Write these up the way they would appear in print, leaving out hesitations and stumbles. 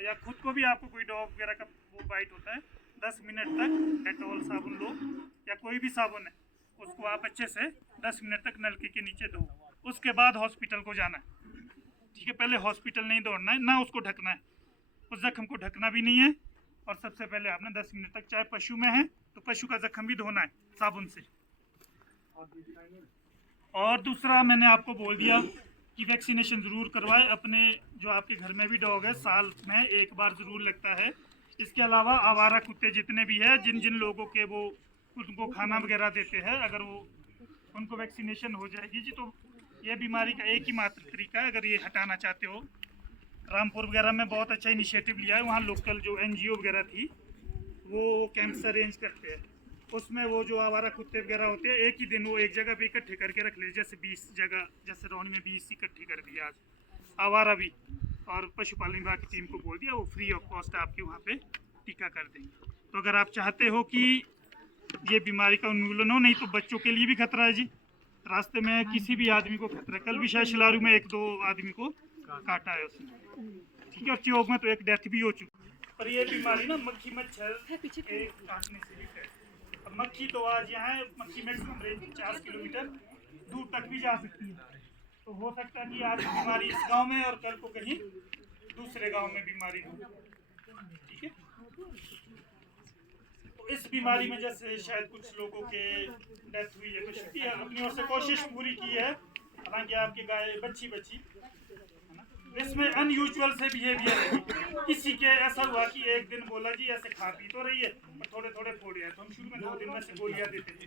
या खुद को भी आपको कोई डॉग वगैरह का वो बाइट होता है 10 मिनट तक डेटॉल साबुन लो या कोई भी साबुन है उसको आप अच्छे से 10 मिनट तक नलके के नीचे दो। उसके बाद हॉस्पिटल को जाना है, ठीक है। पहले हॉस्पिटल नहीं दौड़ना है, ना उसको ढकना है, उस जख्म को ढकना भी नहीं है। और सबसे पहले आपने 10 मिनट तक, चाहे पशु में है तो पशु का जख्म भी धोना है साबुन से। और दूसरा मैंने आपको बोल दिया कि वैक्सीनेशन ज़रूर करवाए अपने, जो आपके घर में भी डॉग है साल में एक बार ज़रूर लगता है। इसके अलावा आवारा कुत्ते जितने भी हैं, जिन जिन लोगों के वो उनको खाना वगैरह देते हैं, अगर वो उनको वैक्सीनेशन हो जाएगी जी, तो ये बीमारी का एक ही मात्र तरीका है। अगर ये हटाना चाहते हो, रामपुर वगैरह में बहुत अच्छा इनिशिएटिव लिया है, वहाँ लोकल जो NGO वगैरह थी वो कैंप्स अरेंज करते हैं। उसमें वो जो आवारा कुत्ते वगैरह होते हैं एक ही दिन वो एक जगह पे इकट्ठे करके रख ले, जैसे 20 जगह, जैसे रौनी में 20 इकट्ठे कर दिया आज आवारा भी। और पशुपालन विभाग की टीम को बोल दिया वो फ्री ऑफ कॉस्ट आपके वहाँ पे टीका कर देंगे। तो अगर आप चाहते हो कि ये बीमारी का उन्मूलन हो, नहीं तो बच्चों के लिए भी खतरा है जी, रास्ते में किसी भी आदमी को खतरा है। कल भी शायद शिलारू में 1-2 आदमी को काटा है उसने, ठीक है। और चियोग में तो एक डेथ भी हो चुकी है। पर ये बीमारी ना मक्खी मच्छर के काटने से भी है। अब मक्खी तो आज यहाँ है, मक्खी मैक्सिमम रेंज 50 किलोमीटर दूर तक भी जा सकती है। तो हो सकता है कि आज बीमारी इस गांव में और कल को कहीं दूसरे गांव में बीमारी हो, ठीक है। तो इस बीमारी में जैसे शायद कुछ लोगों के डेथ हुई है, कुछ की अपनी ओर से कोशिश पूरी की है, हालांकि आपकी गाय बची इसमें अनयूजुअल से बिहेवियर है। किसी के ऐसा हुआ कि एक दिन बोला जी ऐसे खा पी तो रही है और थोड़े थोड़े फोड़े हैं, तो हम शुरू में 2 दिन में से गोलियां देते थे।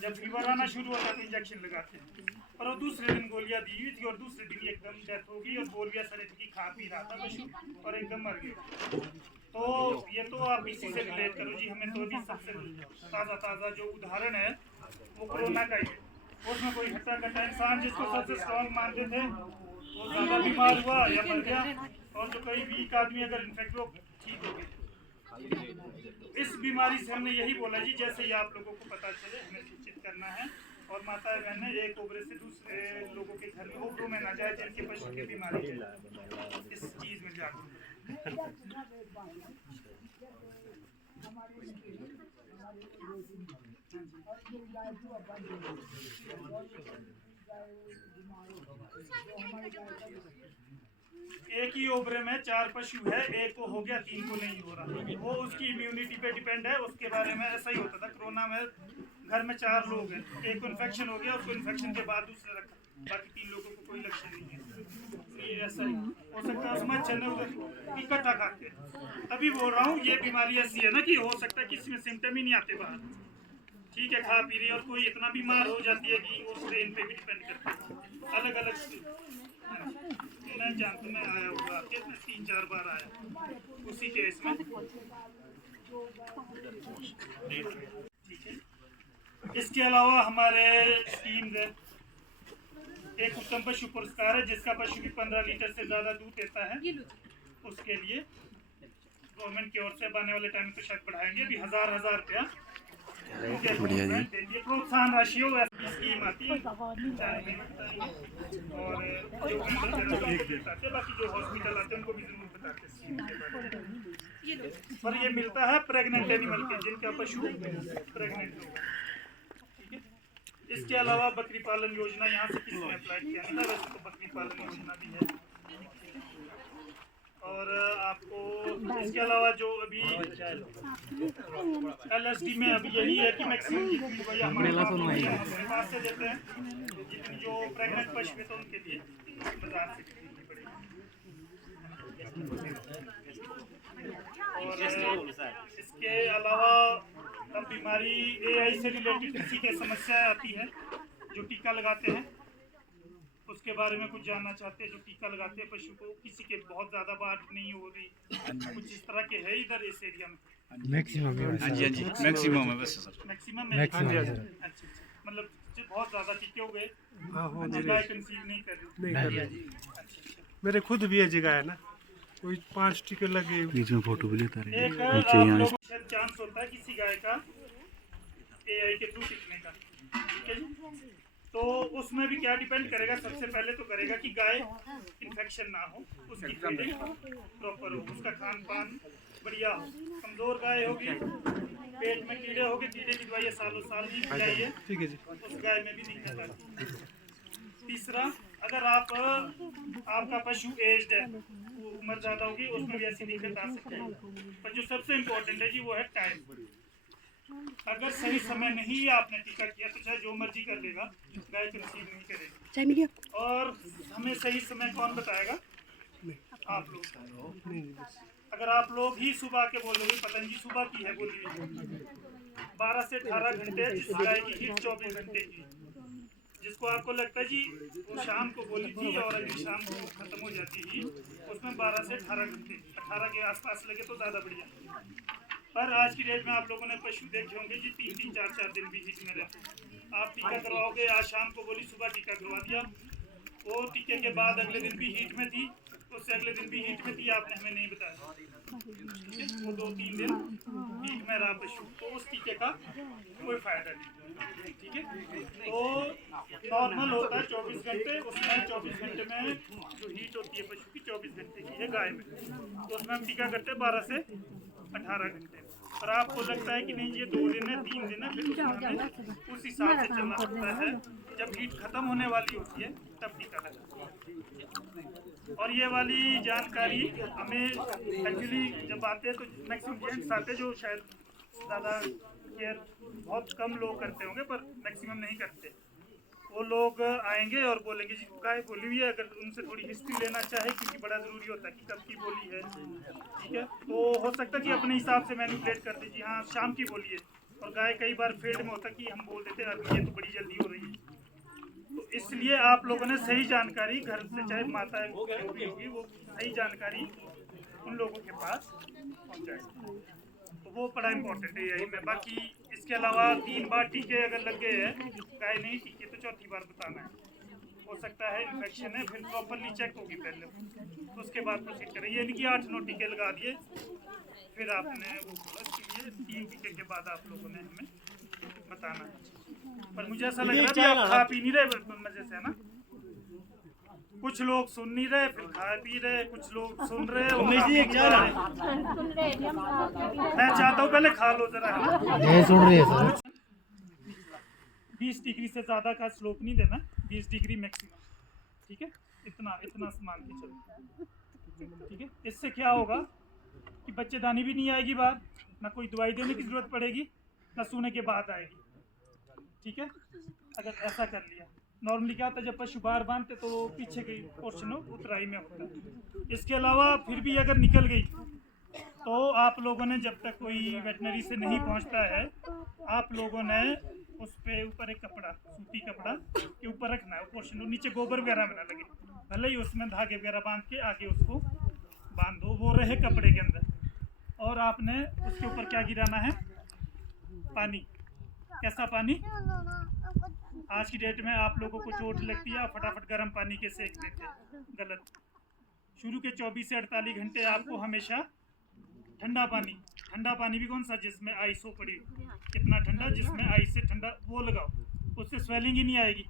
जब फीवर आना शुरू होता तो इंजेक्शन लगाते हैं, और वो दूसरे दिन गोलियां दी हुई थी और दूसरे दिन एकदम डेथ हो गई और बोलिया सरे की खा पी रहा था पशु और एकदम मर गया। तो ये तो आप इसी से रिलेट करो जी। हमें तो अभी सबसे ताज़ा जो उदाहरण है वो कोरोना का ही है। उसमें कोई हट्टा कट्टा इंसान जिसको सबसे स्ट्रॉन्ग मानते थे वो ज़्यादा बीमार हुआ या मर गया, और जो कई वीक आदमी अगर इन्फेक्ट हो ठीक हो गए। इस बीमारी से हमने यही बोला जी, जैसे ही आप लोगों को पता चले हमें सूचित करना है। और माताएं बहनें एक ओबरे से दूसरे लोगों के घर में ओबरों में ना जाए जिनके पशु की बीमारी है, इस चीज़ में जागरूक। एक ही ओबरे में 4 पशु है, एक को हो गया 3 को नहीं हो रहा, वो उसकी इम्यूनिटी पे डिपेंड है। उसके बारे में ऐसा ही होता था कोरोना में, घर में 4 लोग हैं, एक को इन्फेक्शन हो गया, उसको इन्फेक्शन के बाद दूसरे रखा, बाकी 3 लोगों को कोई लक्षण नहीं है। ये ऐसा ही हो सकता है उसमें चने उधर इकट्ठा खाते हैं। तभी बोल रहा हूँ ये बीमारी ऐसी है ना कि हो सकता है किसी में सिम्टम ही नहीं आते बाहर, ठीक है, खा पी रही, और कोई इतना बीमार हो जाती है कि वो स्ट्रेन पे भी डिपेंड करता है, अलग अलग। मैं जानता, मैं आया हुआ आपके 3-4 बार आया उसी केस में, ठीक है। इसके अलावा हमारे स्कीम्स है, एक उत्तम पशु पुरस्कार है जिसका पशु भी 15 लीटर से ज़्यादा दूध देता है, उसके लिए गवर्नमेंट की ओर से आने वाले टाइम पे शायद बढ़ाएंगे, अभी 1000 रुपया बढ़िया जी प्रोत्साहन राशि हो, ऐसी स्कीम आती है। और जो बाकी जो हॉस्पिटल आते हैं उनको भी जरूर बताते हैं। पर ये मिलता है प्रेग्नेंट एनिमल के, जिनका पशु प्रेग्नेंट होगा, ठीक है। इसके अलावा बकरी पालन योजना यहाँ से किसने अप्लाई किया है ना, वैसे तो बकरी पालन योजना भी है। और आपको इसके अलावा जो अभी LSD में अभी यही है कि मैक्सिमम जितनी दवाइयाँ हमारे पास से देते हैं, जितनी जो प्रेग्नेंट पशु है तो उनके लिए बाजार से खरीदनी पड़ेगी। और इसके अलावा अब बीमारी AI से रिलेटेड किसी की समस्या आती है जो टीका लगाते हैं, उसके बारे में कुछ जानना चाहते हैं। जो टीका लगाते हैं पशु को, किसी के बहुत ज़्यादा बात नहीं हो रही, कुछ इस तरह के है इधर इस एरिया में मैक्सिमम है, मैक्सिमम है वैसे सर, मैक्सिमम। अच्छा, मतलब बहुत ज़्यादा टीके हो गए, गाय कंसीव नहीं कर रही। मेरे खुद भी ये जगह है ना, कोई 5 टीके लगे, बीच में फोटो भी लेता रहे एक नीचे यहाँ चांस होता है किसी गाय का AI के थ्रू टिकने का, ठीक है जी। तो उसमें भी क्या डिपेंड करेगा, सबसे पहले तो करेगा कि गाय इन्फेक्शन ना हो, उसकी फीडिंग प्रॉपर हो, उसका खान पान बढ़िया हो। कमज़ोर गाय होगी, पेट में कीड़े होंगे, कीड़े की दवाई सालों साल नहीं खिलाइए, ठीक है जी। उस गाय में भी दिक्कत आती है। तीसरा, अगर आपका पशु एज्ड है, उम्र ज़्यादा होगी, उसमें भी ऐसी दिक्कत आ सकती है। पर जो सबसे इम्पोर्टेंट है जी वो है टाइम। अगर सही समय नहीं आपने टीका किया तो चाहे जो मर्जी कर लेगा, गाय कंसीव नहीं करेगी। और हमें सही समय कौन बताएगा? आप लोग। अगर आप लोग ही सुबह के बोलोगे, पतंग जी सुबह की है बोलिए, 12 से 18 घंटे, जिस गाय की हीट 24 घंटे की, जिसको आपको लगता है जी वो शाम को बोली थी और अगली शाम को खत्म हो जाती थी, उसमें 12 से 18 घंटे, 18 के आसपास लगे तो ज़्यादा बढ़िया। पर आज की डेट में आप लोगों ने पशु देखे होंगे जी 3-3, 4-4 दिन भी हीट में रहते। आप टीका करवाओगे, आज शाम को बोली सुबह टीका करवा दिया, वो टीके के बाद अगले दिन भी हीट में थी, उससे अगले दिन भी हीट में थी, आपने हमें नहीं बताया, वो 2-3 दिन हीट में रहा पशु, तो उस टीके का कोई फायदा नहीं। ठीक है, तो नॉर्मल होता है 24 घंटे, उसमें 24 घंटे में जो हीट होती है पशु की 24 घंटे की है गाय में, तो उसमें हम टीका करते हैं 12 से 18 घंटे। और आपको लगता है कि नहीं ये 2 दिन है, 3 दिन है, फिर उसमें हमें उस हिसाब से चलना पड़ता है। जब हीट खत्म होने वाली होती है तब टीका लगता है। और ये वाली जानकारी हमें एक्चुअली जब आते हैं तो मैक्सिमम जेंट्स आते हैं, जो शायद ज़्यादा केयर बहुत कम लोग करते होंगे, पर मैक्सिमम नहीं करते। वो लोग आएंगे और बोलेंगे जी गाय बोली हुई है, अगर उनसे थोड़ी हिस्ट्री लेना चाहे, क्योंकि बड़ा ज़रूरी होता है कि कब की बोली है। ठीक है, तो हो सकता है कि अपने हिसाब से मैनिपुलेट कर दीजिए, हाँ शाम की बोली है, और गाय कई बार फील्ड में होता है कि हम बोल देते हैं अभी ये तो बड़ी जल्दी हो रही है। तो इसलिए आप लोगों ने सही जानकारी घर से, चाहे माता जो भी होगी, वो सही जानकारी उन लोगों के पास पहुँचाए, तो वो बड़ा इम्पोर्टेंट है यही में। बाकी इसके अलावा 3 बार टीके अगर लग गए हैं, गाय नहीं टीके तो 4थी बार बताना है। हो सकता है इन्फेक्शन है, फिर प्रॉपरली चेक होगी पहले, तो उसके बाद प्रोसीड करें। ये नहीं कि 8-9 टीके लगा दिए फिर आपने वो बोला, इसलिए 3 टीके के बाद आप लोगों ने हमें बताना है। पर मुझे ऐसा लग रहा है आप खा पी नहीं रहे मजे से, है ना? कुछ लोग सुन नहीं रहे, फिर खा पी रहे, कुछ लोग सुन रहे हैं, मैं चाहता हूँ पहले खा लो जरा, है सुन रही है सर। 20 डिग्री से ज़्यादा का स्लोप नहीं देना, 20 डिग्री मैक्सिमम। ठीक है, इतना मान के चलो। ठीक है, इससे क्या होगा कि बच्चेदानी भी नहीं आएगी बाहर, ना कोई दवाई देने की ज़रूरत पड़ेगी, ना सोने के बाद आएगी। ठीक है, अगर ऐसा कर लिया। नॉर्मली क्या होता है जब पशु बाहर बांधते तो पीछे की पोर्शन उतराई में होता है। इसके अलावा फिर भी अगर निकल गई तो आप लोगों ने, जब तक कोई वेटनरी से नहीं पहुंचता है, आप लोगों ने उस पे ऊपर एक कपड़ा, सूती कपड़ा के ऊपर रखना है, पोर्शन नीचे गोबर वगैरह में ना लगे, भले ही उसमें धागे वगैरह बांध के आगे उसको बांध दो, वो रहे कपड़े के अंदर। और आपने उसके ऊपर क्या गिराना है? पानी। कैसा पानी? आज की डेट में आप लोगों को चोट लगती है, आप फटाफट गर्म पानी के सेक देते हैं, गलत। शुरू के 24 से 48 घंटे आपको हमेशा ठंडा पानी भी कौन सा? जिसमें आइस हो पड़ी, कितना ठंडा, जिसमें आइस से ठंडा, वो लगाओ, उससे स्वेलिंग ही नहीं आएगी।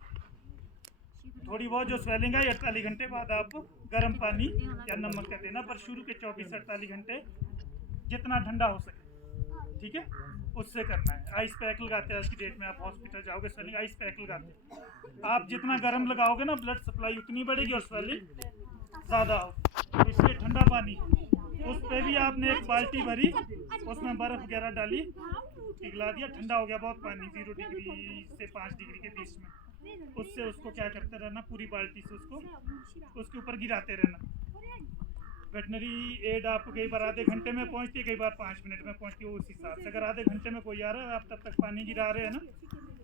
थोड़ी बहुत जो स्वेलिंग आई 48 घंटे बाद आप गर्म पानी या नमक का देना, पर शुरू के 24 से 48 घंटे जितना ठंडा हो सके, ठीक है, उससे करना है। आइस पैक लगाते हैं आज की डेट में, आप हॉस्पिटल जाओगे स्वेलिंग आइस पैक लगाते हैं। आप जितना गर्म लगाओगे ना, ब्लड सप्लाई उतनी बढ़ेगी और स्वेलिंग ज़्यादा हो, तो इसलिए ठंडा पानी। उस पर भी आपने एक बाल्टी भरी, उसमें बर्फ़ वगैरह डाली, पिघला दिया, ठंडा हो गया बहुत पानी, 0 डिग्री से 5 डिग्री के बीच में। उससे उसको क्या करते रहना, पूरी बाल्टी से उसके ऊपर गिराते रहना। वेटनरी एड आपको कई बार आधे घंटे में पहुंचती है, कई बार 5 मिनट में पहुंचती है। उस हिसाब से अगर आधे घंटे में कोई आ रहा है, आप तब तक पानी गिरा रहे हैं ना,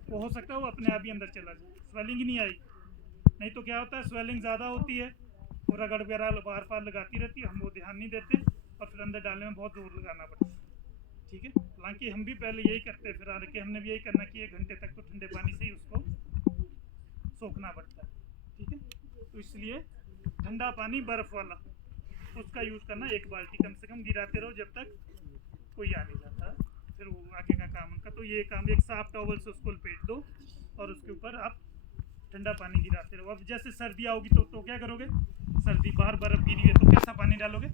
वो हो सकता है वो अपने आप ही अंदर चला जाए, स्वेलिंग ही नहीं आएगी। नहीं तो क्या होता है, स्वेलिंग ज़्यादा होती है, वो रगड़ वगैरह बार बार लगाती रहती है, हम वो ध्यान नहीं देते और फिर अंदर डालने में बहुत जोर लगाना पड़ता है। ठीक है, हालांकि हम भी पहले यही करते, फिर आके हमने भी यही करना कि 1 घंटे तक तो ठंडे पानी से ही उसको सोखना पड़ता है। ठीक है, तो इसलिए ठंडा पानी बर्फ़ वाला उसका यूज़ करना, 1 बाल्टी कम से कम गिराते रहो जब तक कोई आ नहीं जाता, फिर वो आगे का काम उनका। तो ये काम, एक साफ टॉवल से उसको लपेट दो और उसके ऊपर आप ठंडा पानी गिराते रहो। अब जैसे सर्दी आओगी तो क्या करोगे, सर्दी बाहर बर्फ गिरी है तो कैसा पानी डालोगे,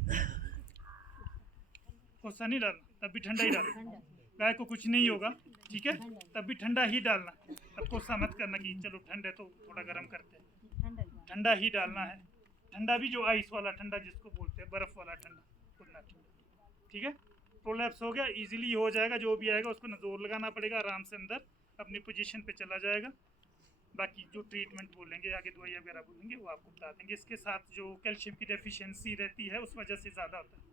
कोसा नहीं डालना, तब भी ठंडा ही डालो। गाय को कुछ नहीं होगा, ठीक है, तब भी ठंडा ही डालना। तब कोसा मत करना कि चलो ठंडे तो थोड़ा गर्म करते हैं, ठंडा ही डालना है। ठंडा भी जो आइस वाला ठंडा जिसको बोलते हैं, बर्फ़ वाला ठंडा, उतना ठंडा, ठीक है। प्रोलैप्स हो गया, इजीली हो जाएगा। जो भी आएगा उसको न जोर लगाना पड़ेगा, आराम से अंदर अपनी पोजीशन पे चला जाएगा। बाकी जो ट्रीटमेंट बोलेंगे, आगे दवाई वगैरह बोलेंगे, वो आपको बता देंगे। इसके साथ जो कैल्शियम की डेफिशिएंसी रहती है उस वजह से ज़्यादा होता है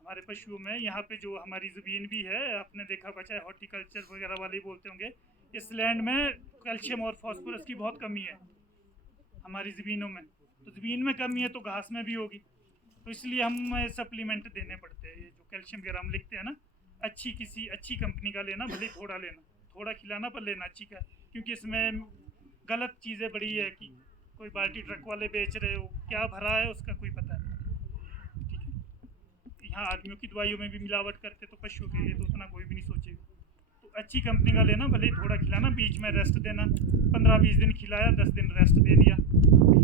हमारे पशुओं में। यहाँ पे जो हमारी ज़मीन भी है, आपने देखा होगा, चाहे हॉर्टिकल्चर वगैरह वाले बोलते होंगे, इस लैंड में कैल्शियम और फास्फोरस की बहुत कमी है हमारी ज़मीनों में। तो ज़मीन में कमी है तो घास में भी होगी, तो इसलिए हम सप्लीमेंट देने पड़ते हैं। ये जो कैल्शियम वगैरह हम लिखते हैं ना, किसी अच्छी कंपनी का लेना, भले थोड़ा लेना, थोड़ा खिलाना पर लेना अच्छी का, क्योंकि इसमें गलत चीज़ें बड़ी है कि कोई बाल्टी ट्रक वाले बेच रहे हो, क्या भरा है उसका कोई पता नहीं, ठीक है। यहाँ आदमियों की दवाइयों में भी मिलावट करते तो पशुओं के लिए तो उतना कोई भी नहीं सोचेगा। तो अच्छी कंपनी का लेना, भले थोड़ा खिलाना, बीच में रेस्ट देना, 15-20 दिन खिलाया, 10 दिन रेस्ट दे दिया,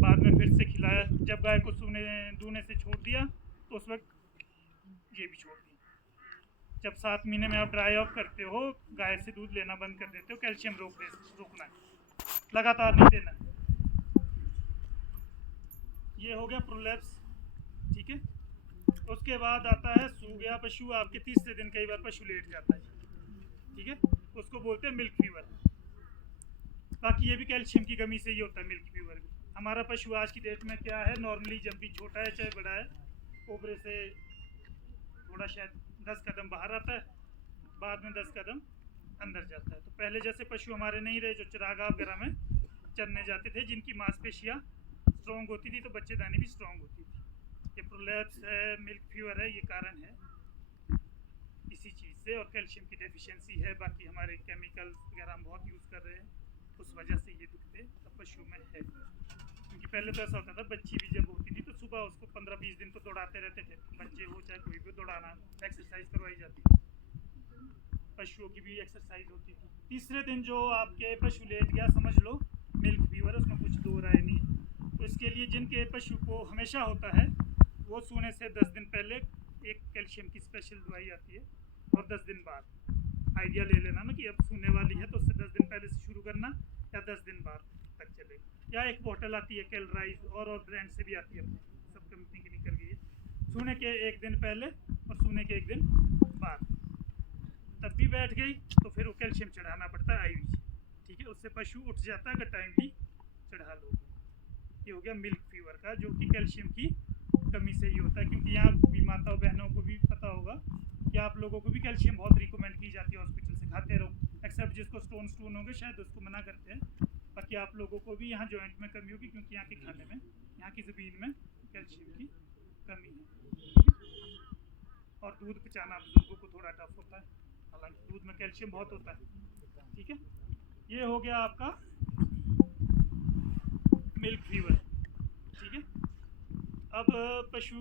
बाद में फिर से खिलाया। जब गाय को दूने से छोड़ दिया तो उस वक्त ये भी छोड़ दिया। जब 7 महीने में आप ड्राई ऑफ करते हो, गाय से दूध लेना बंद कर देते हो, कैल्शियम रोकना है, लगातार नहीं देना। ये हो गया प्रोलैप्स, ठीक है। उसके बाद आता है सू गया पशु, आपके तीसरे दिन कई बार पशु लेट जाता है, ठीक है, उसको बोलते हैं मिल्क फीवर। बाकी ये भी कैल्शियम की कमी से ही होता है मिल्क फीवर भी। हमारा पशु आज की डेट में क्या है, नॉर्मली जब भी छोटा है चाहे बड़ा है, ओबरे से थोड़ा शायद 10 कदम बाहर आता है, बाद में 10 कदम अंदर जाता है। तो पहले जैसे पशु हमारे नहीं रहे जो चरागाह वगैरह में चरने जाते थे, जिनकी मांसपेशियाँ स्ट्रॉन्ग होती थी तो बच्चेदानी भी स्ट्रॉन्ग होती थी। ये प्रोलैप्स है, मिल्क फीवर है, ये कारण है इसी चीज़ से। और कैल्शियम की डेफिशिएंसी है। बाकी हमारे केमिकल वगैरह हम बहुत यूज़ कर रहे हैं, उस वजह से ये दिक्कतें अब पशु में है। क्योंकि पहले तो ऐसा होता था, बच्ची भी जब होती थी तो सुबह उसको 15-20 दिन तो दौड़ाते रहते थे, बच्चे हो चाहे कोई भी, दौड़ाना, एक्सरसाइज करवाई जाती थी, पशुओं की भी एक्सरसाइज होती थी। तीसरे दिन जो आपके पशु लेट गया, समझ लो मिल्क फीवर, उसमें कुछ दो राय नहीं है। तो इसके लिए जिनके पशु को हमेशा होता है, वो सूने से 10 दिन पहले एक कैल्शियम की स्पेशल दवाई आती है, और 10 दिन बाद आइडिया ले लेना ना कि अब सूने वाली है तो उससे 10 दिन पहले से शुरू करना, या 10 दिन बाद तक चलेगा। या एक बोतल आती है कैलराइज, और ब्रांड से भी आती है, सब कंपनी की निकल गई है, सूने के 1 दिन पहले और सूने के 1 दिन बाद। तब भी बैठ गई तो फिर वो कैल्शियम चढ़ाना पड़ता है IV, ठीक है, उससे पशु उठ जाता है अगर टाइमली चढ़ा लो। ये हो गया मिल्क फीवर का, जो कि कैल्शियम की कमी से ही होता है। क्योंकि यहाँ भी माताओं बहनों को भी पता होगा कि आप लोगों को भी कैल्शियम बहुत रिकमेंड की जाती है हॉस्पिटल से, खाते रहो, एक्सेप्ट जिसको स्टोन होंगे शायद उसको मना करते हैं। बाकी आप लोगों को भी यहाँ जॉइंट में कमी होगी, क्योंकि यहाँ के खाने में, यहाँ की ज़मीन में कैल्शियम की कमी है। और दूध पचाना बुजुर्गों को थोड़ा टफ होता है, हालांकि दूध में कैल्शियम बहुत होता है, ठीक है। ये हो गया आपका मिल्क फीवर, ठीक है। अब पशु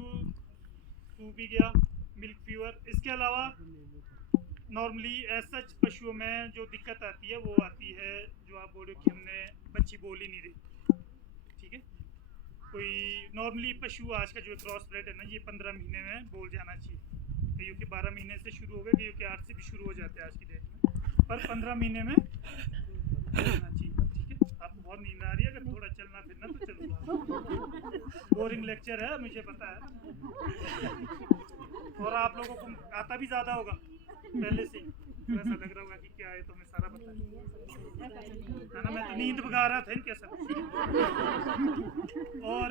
सू भी गया, मिल्क फीवर। इसके अलावा नॉर्मली सच पशुओं में जो दिक्कत आती है वो आती है, जो आप बोलो कि हमने बच्ची बोल ही नहीं रही, ठीक है। कोई नॉर्मली पशु आज का जो क्रॉस ब्रेड है ना, ये 15 महीने में बोल जाना चाहिए। कईयों के 12 महीने से शुरू हो गए, कईयों के 8 से भी शुरू हो जाते हैं आज की डेट में, पर 15 महीने में बोलना चाहिए, ठीक है। आपको बहुत नींद आ रही है, अगर थोड़ा चलना फिरना तो चलो, बोरिंग लेक्चर है मुझे पता है, और आप लोगों को आता भी ज़्यादा होगा पहले से ही, तो ऐसा लग रहा होगा कि क्या है, तो हमें सारा पता है ना। मैं तो नींद भगा रहा था इनके साथ। और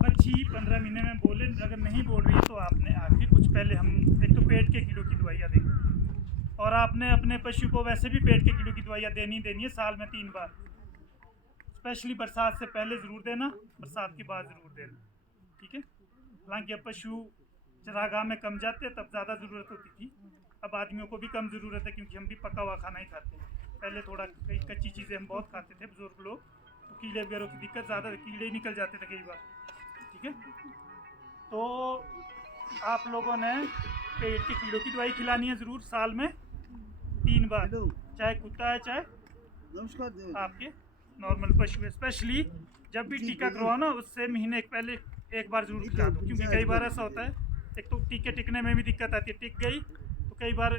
बच्ची 15 महीने में बोले, अगर नहीं बोल रही है तो आपने आके कुछ पहले, हम एक तो पेट के कीड़ों की दवाइयाँ देंगे, और आपने अपने पशु को वैसे भी पेट के कीड़ों की दवाइयाँ देनी है साल में 3 बार। स्पेशली बरसात से पहले ज़रूर देना, बरसात के बाद ज़रूर देना, ठीक है। हालांकि अब पशु चरागाह में कम जाते हैं, तब ज़्यादा ज़रूरत होती थी, अब आदमियों को भी कम ज़रूरत है, क्योंकि हम भी पका हुआ खाना ही खाते हैं। पहले थोड़ा कई कच्ची चीज़ें हम बहुत खाते थे बुजुर्ग लोग, तो कीड़े वगैरह की दिक्कत ज़्यादा, कीड़े ही निकल जाते थे कई बार, ठीक है। तो आप लोगों ने पेट के कीड़ों की दवाई खिलानी है ज़रूर, साल में 3 बार, चाहे कुत्ता है चाहे नमस्कार देव। आपके नॉर्मल पशु है, स्पेशली जब भी टीका करवाओ ना उससे महीने एक पहले एक बार जरूर खिला दो, क्योंकि कई बार ऐसा होता है एक तो टीके टिकने में भी दिक्कत आती है, टिक गई तो कई बार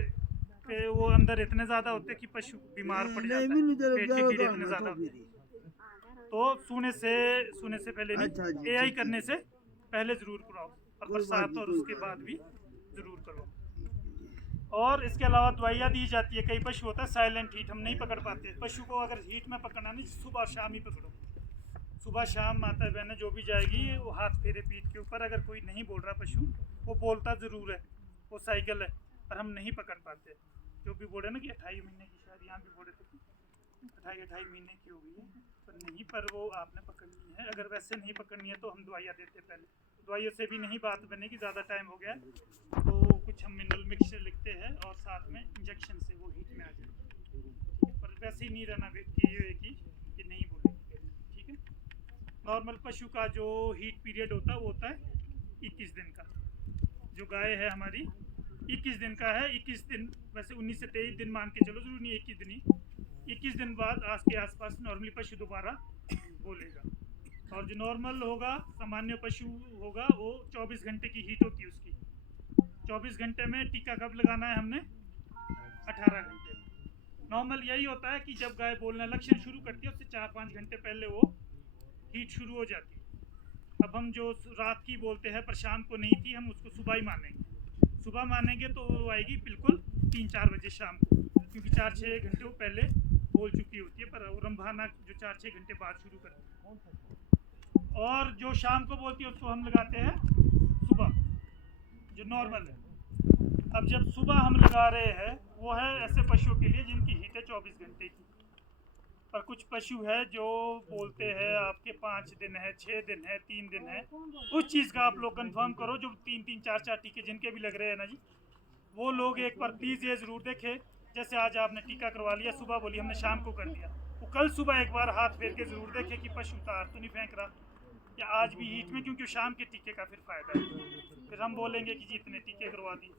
वो अंदर इतने ज़्यादा होते हैं कि पशु बीमार पड़ जाता है, पेट के कीड़े इतने ज़्यादा होते हैं। तो सोने से पहले अच्छा नहीं, जी, एआई ठीक करने से पहले ज़रूर कराओ, और बरसात और उसके बाद भी ज़रूर करवाओ। और इसके अलावा दवाइयाँ दी जाती है, कई पशु होता है साइलेंट हीट हम नहीं पकड़ पाते, पशु को अगर हीट में पकड़ना नहीं सुबह और शाम ही पकड़ो, सुबह शाम माता बहनें जो भी जाएगी वो हाथ फेरे पीठ के ऊपर, अगर कोई नहीं बोल रहा पशु, वो बोलता ज़रूर है, वो साइकिल है, पर हम नहीं पकड़ पाते। जो भी बोले ना कि 28 महीने की, शायद यहाँ भी बोले थे कि 28 महीने की हो गई है, पर नहीं, पर वो आपने पकड़नी है। अगर वैसे नहीं पकड़नी है तो हम दवाइयाँ देते हैं, पहले दवाइयों से भी नहीं बात बनेगी, ज़्यादा टाइम हो गया तो कुछ हम मिनरल मिक्सचर लिखते हैं और साथ में इंजेक्शन से वो हीट में आ जाएगी, पर वैसे ही नहीं रहना कि नहीं बोलेगी, ठीक है। नॉर्मल पशु का जो हीट पीरियड होता है वो होता है 21 दिन का, जो गाय है हमारी 21 दिन का है। 21 दिन वैसे 19 से 23 दिन मान के चलो, जरूरी नहीं 21 दिन ही, 21 दिन बाद आज के आसपास नॉर्मली पशु दोबारा बोलेगा। और जो नॉर्मल होगा, सामान्य पशु होगा, वो 24 घंटे की हीट होती है उसकी, 24 घंटे में टीका कब लगाना है हमने, 18 घंटे। नॉर्मल यही होता है कि जब गाय बोलना लक्षण शुरू करती है उससे 4-5 घंटे पहले वो हीट शुरू हो जाती है। अब हम जो रात की बोलते हैं पर शाम को नहीं थी, हम उसको सुबह ही मानेंगे, सुबह मानेंगे तो वो आएगी बिल्कुल 3-4 बजे शाम को, क्योंकि 4-6 घंटे वो पहले बोल चुकी होती है, पर रंभाना जो 4-6 घंटे बाद शुरू करती है। और जो शाम को बोलती है उसको हम लगाते हैं सुबह, जो नॉर्मल है। अब जब सुबह हम लगा रहे हैं वो है ऐसे पशुओं के लिए जिनकी हीट है 24 घंटे की, पर कुछ पशु है जो बोलते हैं आपके 5 दिन है, 6 दिन है, 3 दिन है, उस चीज़ का आप लोग कंफर्म करो। जो 3-3, 4-4 टीके जिनके भी लग रहे हैं ना जी, वो लोग एक बार प्लीज़ ये ज़रूर देखें, जैसे आज आपने टीका करवा लिया, सुबह बोली हमने शाम को कर दिया, वो कल सुबह एक बार हाथ फेर के ज़रूर देखें कि पशु तार तो नहीं फेंक रहा, या आज भी हीट में, क्योंकि शाम के टीके का फिर फ़ायदा है। फिर हम बोलेंगे कि जी इतने टीके करवा दिए,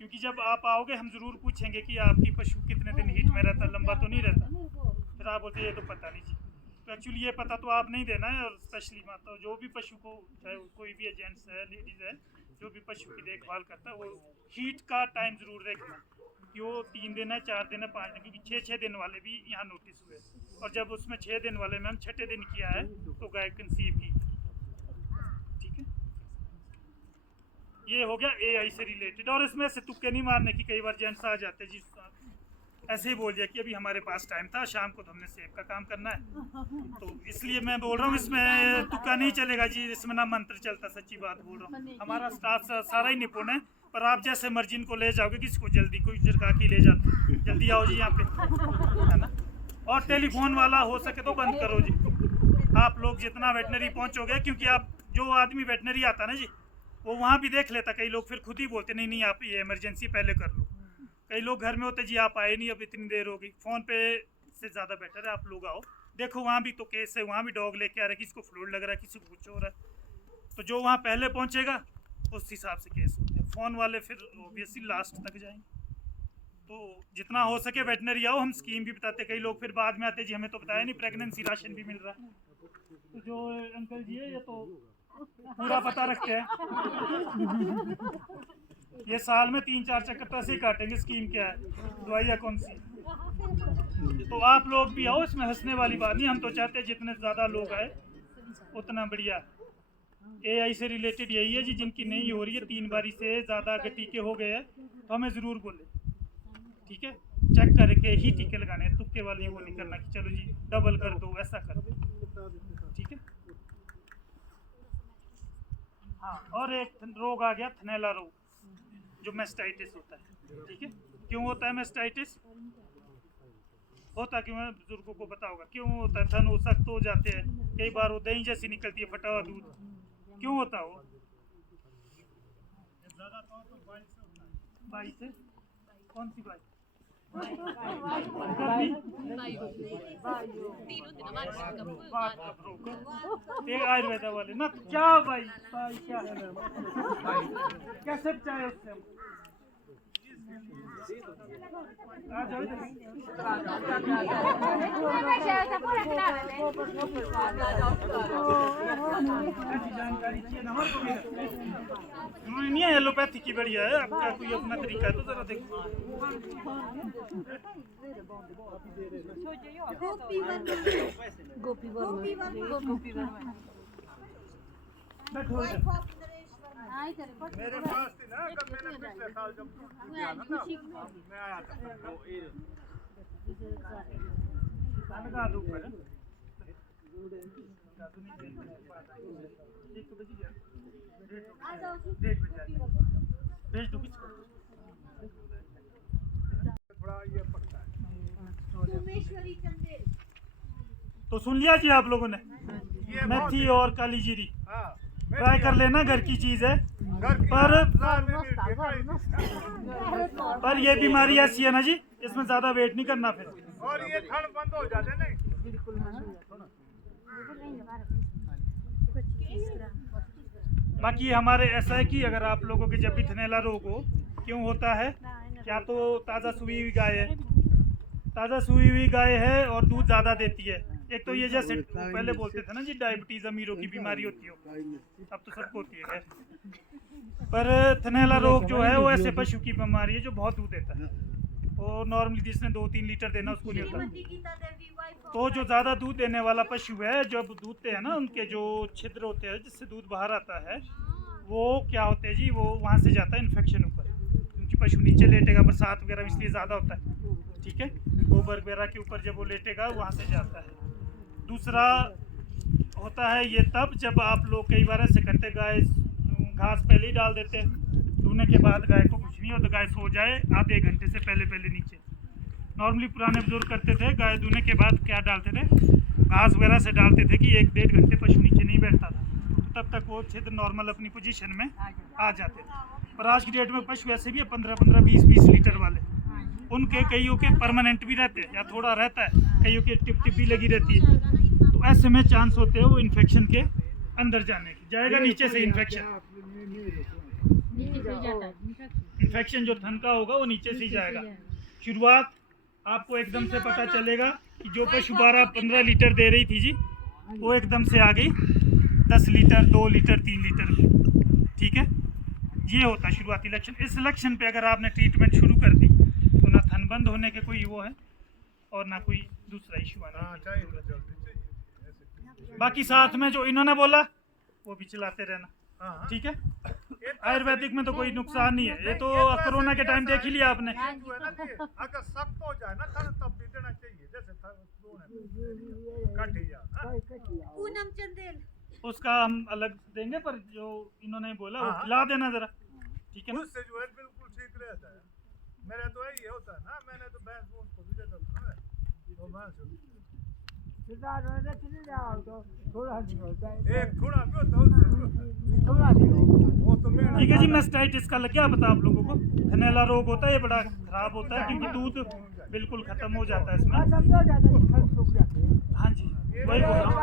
क्योंकि जब आप आओगे हम ज़रूर पूछेंगे कि आपकी पशु कितने दिन हीट में रहता, लंबा तो नहीं रहता, फिर आप बोलते ये तो पता नहीं जी। तो एक्चुअली ये पता तो आप नहीं देना है, और स्पेशली माता जो भी पशु को, चाहे कोई भी जेंट्स है लेडीज़ है, जो भी पशु की देखभाल करता है, वो हीट का टाइम ज़रूर देखना कि वो 3 दिन है, 4 दिन है, 5 दिन, क्योंकि 6-6 दिन वाले भी यहाँ नोटिस हुए, और जब उसमें 6 दिन वाले में हम 6ठे दिन किया है तो गाय कंसीव की, ठीक है। ये हो गया एआई से रिलेटेड। और इसमें से तुक्के नहीं मारने की, कई बार जेंट्स आ जाते हैं जी ऐसे ही बोल दिया कि अभी हमारे पास टाइम था, शाम को तो हमने सेब का काम करना है, तो इसलिए मैं बोल रहा हूँ इसमें तुक्का नहीं चलेगा जी, इसमें ना मंत्र चलता, सच्ची बात बोल रहा हूँ। हमारा स्टाफ सारा ही निपुण है, पर आप जैसे मर्जी इनको ले जाओगे, किसी को जल्दी कोई झरका के ले जाते, जल्दी आओ जी यहाँ पे, है ना। और टेलीफोन वाला हो सके तो बंद करो जी, आप लोग जितना वेटनरी पहुँचोगे, क्योंकि आप जो आदमी वेटनरी आता ना जी, वो वहाँ भी देख लेता, कई लोग फिर खुद ही बोलते नहीं नहीं आप ये इमरजेंसी पहले कर लो। कई लोग घर में होते जी आप आए नहीं, अब इतनी देर हो गई, फ़ोन पे से ज़्यादा बेटर है आप लोग आओ, देखो वहाँ भी तो केस है, वहाँ भी डॉग लेके आ रहे, किसी को फ्लूइड लग रहा है, किसी को कुछ हो रहा है, तो जो वहाँ पहले पहुँचेगा उस हिसाब से केस होते हैं। फ़ोन वाले फिर ऑब्वियसली लास्ट तक जाएंगे, तो जितना हो सके वेटनरी आओ, हम स्कीम भी बताते। कई लोग फिर बाद में आते जी हमें तो बताया नहीं, प्रेगनेंसी राशन भी मिल रहा है, तो जो अंकल जी है ये तो पूरा पता रखते हैं, ये साल में 3-4 चक्कर तो ऐसे ही काटेंगे, स्कीम क्या है, दवाइयाँ कौन सी। तो आप लोग भी आओ, इसमें हंसने वाली बात नहीं, हम तो चाहते हैं जितने ज़्यादा लोग आए उतना बढ़िया। एआई से रिलेटेड यही है जी, जिनकी नहीं हो रही है 3 बारी से ज़्यादा अगर टीके हो गए हैं तो हमें ज़रूर बोले, ठीक है, चेक करके ही टीके लगाने हैं, तुक्के वाली वो नहीं करना कि चलो जी डबल कर दो, ऐसा कर दो, ठीक है। हाँ, और एक रोग आ गया थनैला रोग, जो मेस्टाइटिस होता है, ठीक है। क्यों होता है मेस्टाइटिस, होता क्यों है, बुजुर्गों को पता होगा क्यों होता है। थन वो सख्त हो जाते हैं, कई बार वो दही जैसी निकलती है, फटा हुआ दूध, क्यों होता है वो, बाई से, कौन सी बाई, आयुर्वेदा वाले ना, क्या भाई क्या है कैसे चाहे उससे आ जाओ इधर। जानकारी चाहिए ना हमारे को भी। जरूरी नहीं है एलोपैथी की बढ़िया है, आपका कोई अपना तरीका है तो जरा देखो। बैठो इधर। मेरे पास थी ना, कब मैंने पिछले साल जब किया ना मैं आया था। लगा दो ऊपर। एक तो बजी गया। डेढ़ बजे भेज दो किसको? थोड़ा ये पड़ता है। तो सुन लिया जी आप लोगों ने, ये मेथी और काली जीरी हाँ ट्राई कर लेना, घर की चीज है। घर की पर ये बीमारी ऐसी है ना जी, इसमें ज्यादा वेट नहीं करना फिर। और ये ठंड बंद हो जाते नहीं। बाकी हमारे ऐसा है कि अगर आप लोगों के जब भी थनैला रोग हो, क्यों होता है, क्या तो ताज़ा सूई हुई गाय है, ताज़ा सूई हुई गाय है और दूध ज़्यादा देती है। एक तो ये जैसे पहले बोलते थे ना जी, डायबिटीज़ अमीरों की बीमारी होती हो, अब तो सबको होती है खैर। पर थनैला रोग जो है वो ऐसे पशु की बीमारी है जो बहुत दूध देता है, और नॉर्मली जिसने 2-3 लीटर देना उसको नहीं होता। तो जो ज़्यादा दूध देने वाला पशु है, जब दूधते हैं ना, उनके जो छिद्र होते हैं जिससे दूध बाहर आता है, वो क्या होते हैं जी, वो वहाँ से जाता है इन्फेक्शन ऊपर, क्योंकि पशु नीचे लेटेगा, बरसात वगैरह इसलिए ज़्यादा होता है, ठीक है, गोबर वगैरह के ऊपर जब वो लेटेगा वहाँ से जाता है। दूसरा होता है ये तब जब आप लोग कई बार ऐसे करते, गाय घास पहले ही डाल देते हैं, धोने के बाद गाय को कुछ नहीं होता, गाय सो जाए आधे घंटे से पहले नीचे। नॉर्मली पुराने बुजुर्ग करते थे, गाय धोने के बाद क्या डालते थे, घास वगैरह से डालते थे कि 1-1.5 घंटे पशु नीचे नहीं बैठता था, तब तक वो छिद्र नॉर्मल अपनी पोजीशन में आ जाते थे। पर आज की डेट में पशु ऐसे भी है 15-15, 20-20 लीटर वाले, उनके कईयों के परमानेंट भी रहते हैं या थोड़ा रहता है, कईयों के टिप भी लगी रहती है, तो ऐसे में चांस होते हैं वो इन्फेक्शन के अंदर जाने की। जाएगा नीचे से इन्फेक्शन जो थन का होगा वो नीचे से ही जाएगा। शुरुआत आपको एकदम से पता चलेगा कि जो पशु 12-15 लीटर दे रही थी जी, वो एकदम से आ गई 10 लीटर, 2 लीटर, 3 लीटर, ठीक है। ये होता है शुरुआती लक्षण। इस लक्षण पे अगर आपने ट्रीटमेंट शुरू कर दी तो ना थन बंद होने के कोई वो है और ना कोई दूसरा इशू आना। बाकी साथ में जो इन्होंने बोला वो भी चलाते रहना, ठीक है। आयुर्वेदिक में तो कोई नुकसान नहीं है, ये तो कोरोना के टाइम देख ही लिया आपने। अगर सख्त हो जाए ना तब भी देना चाहिए, जैसे पूनम चंदेल उसका हम अलग देंगे, पर जो इन्होंने बोला वो खिला देना जरा, ठीक है ना। उससे जो है बिल्कुल ठीक रहता है। मेरा तो यही होता है ना, मैंने तो भैंस को भी दे देता हूं, तो भैंस एक थोड़ा भी होता है वो तो मेरा। ठीक है जी, मेस्टाइटिस का लग गया पता आप लोगों को। थनैला रोग होता है, ये बड़ा खराब होता है क्योंकि दूध बिल्कुल खत्म हो जाता है इसमें। हाँ जी, वही बोल रहा हूँ।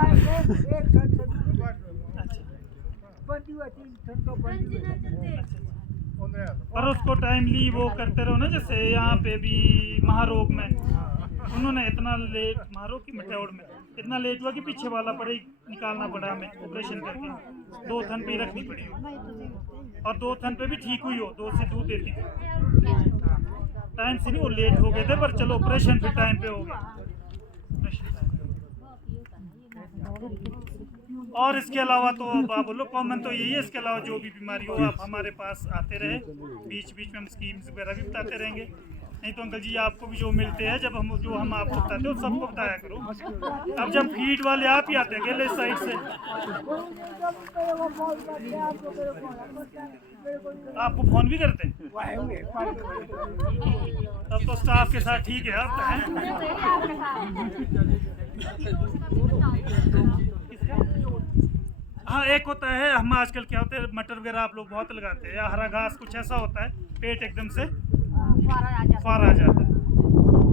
पर उसको टाइमली वो करते रहो ना, जैसे यहाँ पे भी महारोग में उन्होंने इतना लेट, महारोग की मटौड़ में इतना लेट हुआ कि पीछे वाला पड़े निकालना पड़ा हमें, ऑपरेशन करके 2 थन पे ही रखनी पड़ी हो, और 2 थन पे भी ठीक हुई हो, 2 से दूध देती थी। टाइम से नहीं, वो लेट हो गए थे, पर चलो ऑपरेशन फिर टाइम पे हो गया। और इसके अलावा तो आप बोलो कॉमन तो यही है, इसके अलावा जो भी बीमारी हो आप हमारे पास आते रहे, बीच बीच में हम स्कीम्स वगैरह भी बताते रहेंगे। नहीं तो अंकल जी आपको भी जो मिलते हैं, जब हम जो हम आपको बताते हैं सबको बताया करो। अब जब फीड वाले आप ही आते हैं अकेले साइड से, आपको फोन भी करते हैं, तब तो स्टाफ के साथ ठीक है आपका हाँ। एक होता है, हम आजकल क्या होता है, मटर वगैरह आप लोग बहुत लगाते हैं, या हरा घास कुछ ऐसा होता है, पेट एकदम से फुहारा आ जाता है।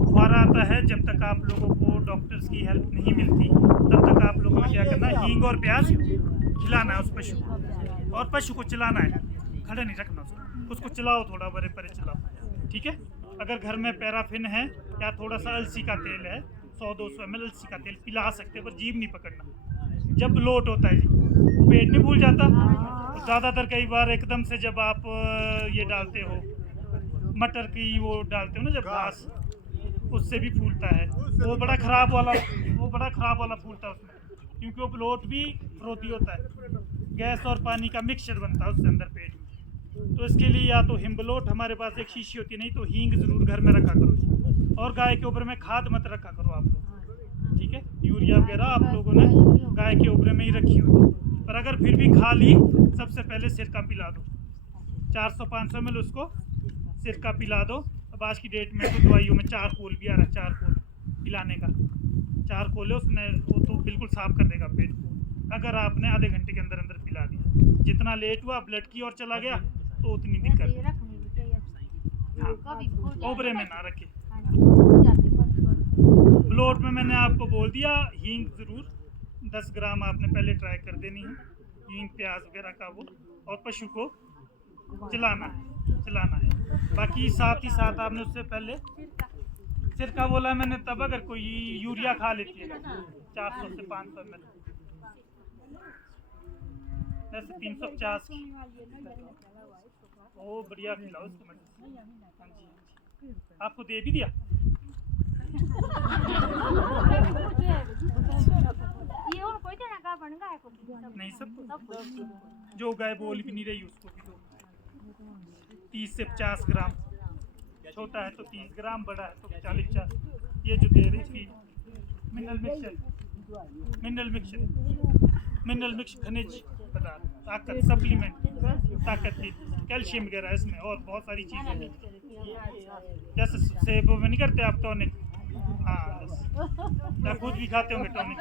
फुहारा आता है, जब तक आप लोगों को डॉक्टर्स की हेल्प नहीं मिलती तब तक आप लोगों को क्या करना है, हींग और प्याज खिलाना है उस पशु को, और पशु को चलाना है, खड़े नहीं रखना उसको, चलाओ थोड़ा, बड़े परे चलाओ। ठीक है। अगर घर में पैराफिन है या थोड़ा सा अलसी का तेल है, 100-200 ml अलसी का तेल पिला सकते हैं, पर जीभ नहीं पकड़ना। जब ब्लोट होता है जी, पेट नहीं फूल जाता। तो ज़्यादातर कई बार एकदम से जब आप ये डालते हो मटर की वो डालते हो ना जब घास, उससे भी फूलता है। वो बड़ा ख़राब वाला फूलता है उसमें, क्योंकि वो ब्लोट भी फ्रोथी होता है, गैस और पानी का मिक्सचर बनता है उसके अंदर पेट में। तो इसके लिए या तो हिमबलोट हमारे पास एक शीशी होती है, नहीं तो हींग ज़रूर घर में रखा करो जी। और गाय के ऊपर में खाद मत रखा करो आप लोग, ठीक है। यूरिया वगैरह आप लोगों ने गाय के ऊपर में ही रखी होती, पर अगर फिर भी खा ली, सबसे पहले सिरका पिला दो। 400-500 ml उसको सिरका पिला दो। अब आज की डेट में तो दवाइयों में चारकोल भी आ रहा है, चारकोल पिलाने का। चारकोल है उसमें, वो तो बिल्कुल साफ कर देगा पेट को, अगर आपने आधे घंटे के अंदर अंदर पिला दिया। जितना लेट हुआ ब्लड की ओर चला गया तो उतनी दिक्कत। हाँ, ओबरे में ना रखे। ब्लोट में मैंने आपको बोल दिया, हींग ज़रूर 10 ग्राम आपने पहले ट्राई कर देनी है, हींग प्याज वगैरह का वो, और पशु को चलाना है। बाकी साथ ही साथ आपने उससे पहले सिरका बोला मैंने, तब अगर कोई यूरिया खा लेती है 400 से 500 ml, जैसे 350 की, वो बढ़िया खिलाओ उसको। हाँ जी, आपको दे भी दिया। नहीं, सब जो गाय बोल भी नहीं रही उसको भी दो। 30 से 50 ग्राम, छोटा है तो 30 ग्राम, बड़ा है तो 40-50। ये जो दे रही थी मिनरल मिक्स खनिज पदार्थ, ताकत, सप्लीमेंट, ताकत की, कैल्शियम वगैरह इसमें, और बहुत सारी चीज़ें हैं। जैसे सेब में नहीं करते आप टॉनिक, हाँ या खुद भी खाते होंगे टॉनिक।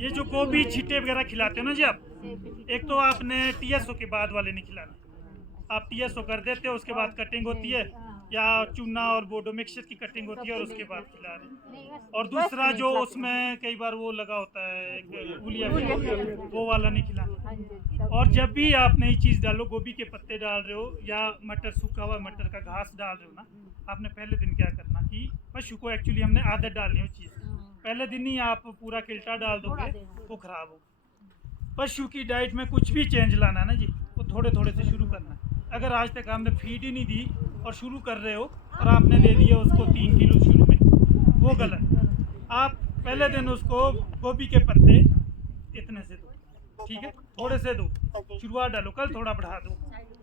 ये जो गोभी छिट्टे वगैरह खिलाते हो ना जी आप, एक तो आपने TSO के बाद वाले नहीं खिलाना। आप TSO कर देते हो, उसके बाद कटिंग होती है, या चूना और बोडो मिक्सचर की कटिंग होती है और उसके बाद खिला रहे। और दूसरा जो उसमें कई बार वो लगा होता है उलिया, वो वाला नहीं खिलाना। और जब भी आप नई चीज़ डालो, गोभी के पत्ते डाल रहे हो या मटर, सूखा हुआ मटर का घास डाल रहे हो ना, आपने पहले दिन क्या करना कि पशु को एक्चुअली हमने आदत डालनी हो चीज़, पहले दिन ही आप पूरा किल्टा डाल दोगे वो खराब हो। पशु की डाइट में कुछ भी चेंज लाना है ना जी, वो थोड़े थोड़े से शुरू करना है। अगर आज तक हमने फीड ही नहीं दी और शुरू कर रहे हो और आपने दे दिया उसको 3 किलो शुरू में, वो गलत। आप पहले दिन उसको गोभी के पत्ते इतने से दो, ठीक है, थोड़े से दो, शुरुआत डालो, कल थोड़ा बढ़ा दो,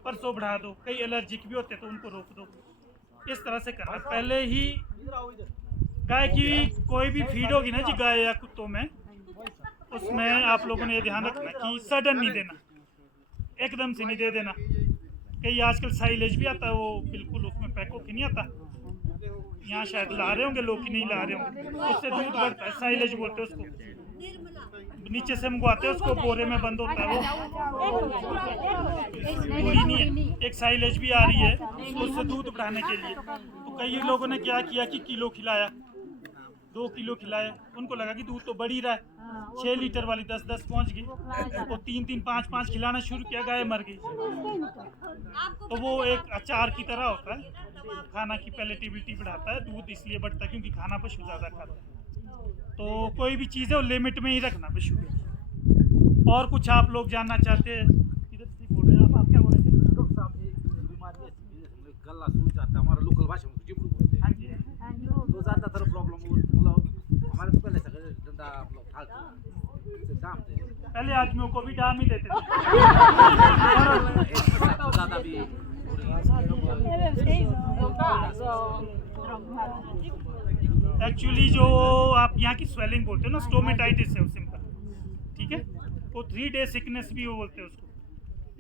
परसों बढ़ा दो। कई एलर्जिक भी होते तो उनको रोक दो। इस तरह से करना। पहले ही गाय की कोई भी फीड होगी ना जी, गाय या कुत्तों में, उसमें आप लोगों ने ये ध्यान रखना कि सडन नहीं देना, एकदम से नहीं दे देना। कई आजकल साइलेज भी आता है, वो बिल्कुल उसमें पैकों की नहीं आता, यहाँ शायद ला रहे होंगे, लोग की नहीं ला रहे होंगे, उससे दूध बढ़ता है, साइलेज बोलते हैं उसको। नीचे से मंगवाते हैं उसको, बोरे में बंद होता है वो, पूरी नहीं है, एक साइलेज भी आ रही है उससे दूध बढ़ाने के लिए। तो कई लोगों ने क्या किया कि किलो खिलाया, 2 किलो खिलाए, उनको लगा कि दूध तो बढ़ ही रहा है, 6 लीटर वाली 10-10 पहुंच गई, तो 3-3, 5-5 खिलाना शुरू किया, गाय मर गई। तो वो एक अचार की तरह होता है, खाना की पैलेटेबिलिटी बढ़ाता है, दूध इसलिए बढ़ता है क्योंकि खाना पशु ज़्यादा खाता है। तो कोई भी चीज़ है वो लिमिट में ही रखना पशु के। और कुछ आप लोग जानना चाहते हैं? इधर से बोल रहे हैं आप क्या बोल रहे थे? गला सूज जाता है, हमारा लोकल भाषा में जिब्रू बोलते हैं। हाँ जी, तो ज़्यादातर प्रॉब्लम मतलब हमारे तो पहले से डंडा आप लोग ठाक दाम थे, पहले आदमियों को भी डाम ही देते थे। ज़्यादा भी एक्चुअली जो आप यहाँ की स्वेलिंग बोलते हो ना, स्टोमेटाइटिस है वो सिंपल, ठीक है। वो 3 डे सिकनेस भी वो बोलते हैं उसको।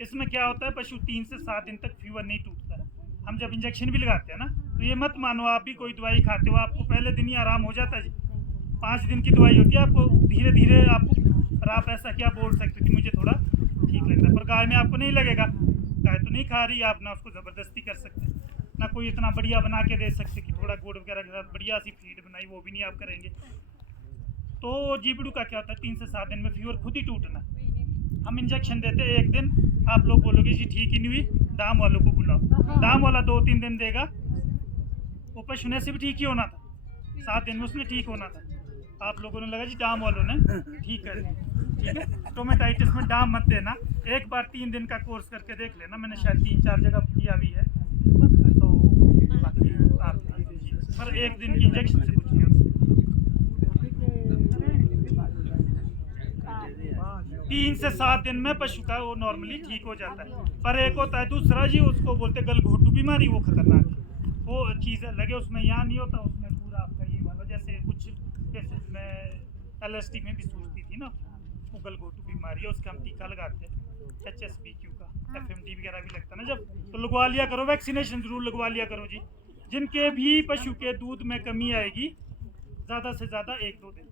इसमें क्या होता है, पशु 3 से 7 दिन तक फीवर नहीं टूटता है। हम जब इंजेक्शन भी लगाते हैं ना, तो ये मत मानो आप भी कोई दवाई खाते हो आपको पहले दिन ही आराम हो जाता है जी। 5 दिन की दवाई होती है, आपको धीरे धीरे आपको, और आप ऐसा क्या बोल सकते हो कि मुझे थोड़ा ठीक लग रहा है, पर गाय में आपको नहीं लगेगा, गाय तो नहीं खा रही, आप ना उसको ज़बरदस्ती कर सकते, ना कोई इतना बढ़िया बना के दे सकते कि थोड़ा गुड़ वगैरह के साथ बढ़िया सी फीड बनाई, वो भी नहीं आप करेंगे। तो जीबीडू का क्या होता है 3 से 7 दिन में फीवर खुद ही टूटना। हम इंजेक्शन देते हैं 1 दिन, आप लोग बोलोगे जी ठीक ही नहीं हुई, दाम वालों को बुलाओ, दाम वाला 2-3 दिन देगा। वो पशु से भी ठीक ही होना था, 7 दिन में उसने ठीक होना था। आप लोगों ने लगा जी डाम वालों ने ठीक कर दिया, ठीक है। स्टोमेटाइटिस में डाम मत देना, एक बार 3 दिन का कोर्स करके देख लेना, मैंने शायद 3-4 जगह किया भी है। तो बाकी आप पर 1 दिन की इंजेक्शन से कुछ नहीं होता। 3 से 7 दिन में पशु का वो नॉर्मली ठीक हो जाता है। पर एक होता है दूसरा जी, उसको बोलते गलघोटू बीमारी, वो खतरनाक है। वो चीज़ लगे उसमें यहाँ नहीं होता, उसमें पूरा आपका ये वाला जैसे कुछ केसेस में LSD में भी सूझती थी ना, वो गलघोटू बीमारी है, उसका हम टीका लगाते हैं HSPQ का, FMD वगैरह भी लगता है ना जब, तो लगवा लिया करो, वैक्सीनेशन जरूर लगवा लिया करो जी। जिनके भी पशु के दूध में कमी आएगी ज़्यादा से ज़्यादा 1-2 दिन,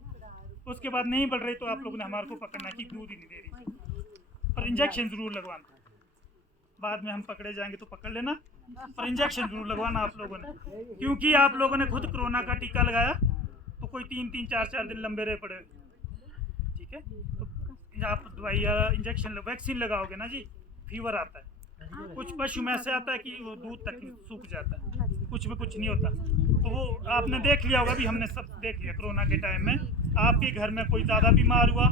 उसके बाद नहीं बढ़ रही तो आप लोगों ने हमारे को पकड़ना कि दूध ही नहीं दे रही, पर इंजेक्शन जरूर लगवाना। बाद में हम पकड़े जाएंगे तो पकड़ लेना, पर इंजेक्शन जरूर लगवाना आप लोगों ने, क्योंकि आप लोगों ने खुद कोरोना का टीका लगाया तो कोई 3-3, 4-4 दिन लंबे रहे पड़े, ठीक है। तो आप दवाई या इंजेक्शन वैक्सीन लगाओगे ना जी, फीवर आता है, कुछ पशु में ऐसे आता है कि वो दूध तक सूख जाता है, कुछ भी कुछ नहीं होता। तो वो आपने देख लिया होगा, अभी हमने सब देख लिया कोरोना के टाइम में, आपके घर में कोई ज़्यादा बीमार हुआ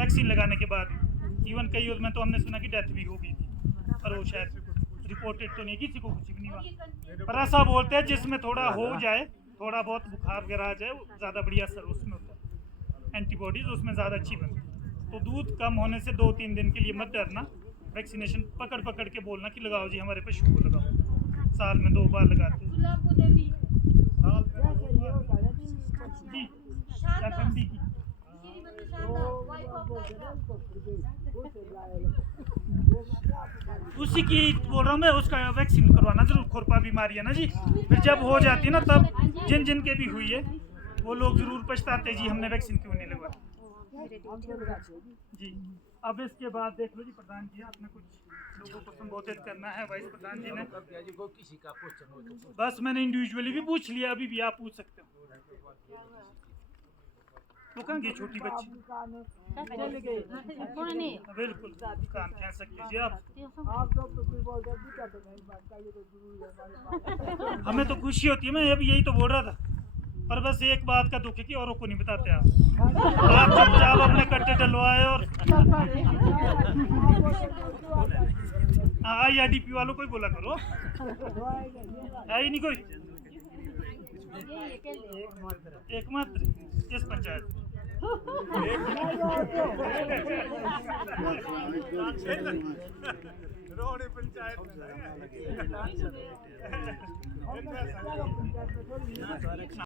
वैक्सीन लगाने के बाद, इवन कई में तो हमने सुना कि डेथ भी हो गई थी, पर वो शायद रिपोर्टेड तो नहीं, किसी को कुछ भी नहीं हुआ। पर ऐसा बोलते हैं जिसमें थोड़ा हो जाए, थोड़ा बहुत बुखार वगैरह आ जाए, वो ज़्यादा बढ़िया असर उसमें होता है, एंटीबॉडीज उसमें ज़्यादा अच्छी बनती है। तो दूध कम होने से 2-3 दिन के लिए मत डरना, वैक्सीनेशन पकड़ के बोलना कि लगाओ जी हमारे पशु को लगाओ, साल में 2 बार लगाते हैं जी, FMD की। उसी की बोल रहा हूँ मैं, उसका वैक्सीन करवाना जरूर, खुरपा बीमारी है ना जी, फिर जब हो जाती है ना तब जिन के भी हुई है वो लोग जरूर पछताते जी हमने वैक्सीन क्यों नहीं लगवाई जी। अब इसके बाद देख लो जी, प्रधान जी आपने कुछ लोगों को संबोधित करना है, वाइस प्रधान जी ने। किसी का क्वेश्चन हो तो बस मैंने इंडिविजुअली भी पूछ लिया, अभी भी आप पूछ सकते हो। वो कहाँ गई छोटी बच्ची? बिल्कुल कान कह सकते जी आप। हमें तो खुशी होती है, मैं अभी यही तो बोल रहा था, पर बस एक बात का दुख है कि औरों को नहीं बताते आप चुपचाप अपने कट्टे डलवाए। और हाँ IRDP वालों को ही बोला करो, है ही नहीं कोई एकमात्र इस पंचायत रोहड़ी पंचायत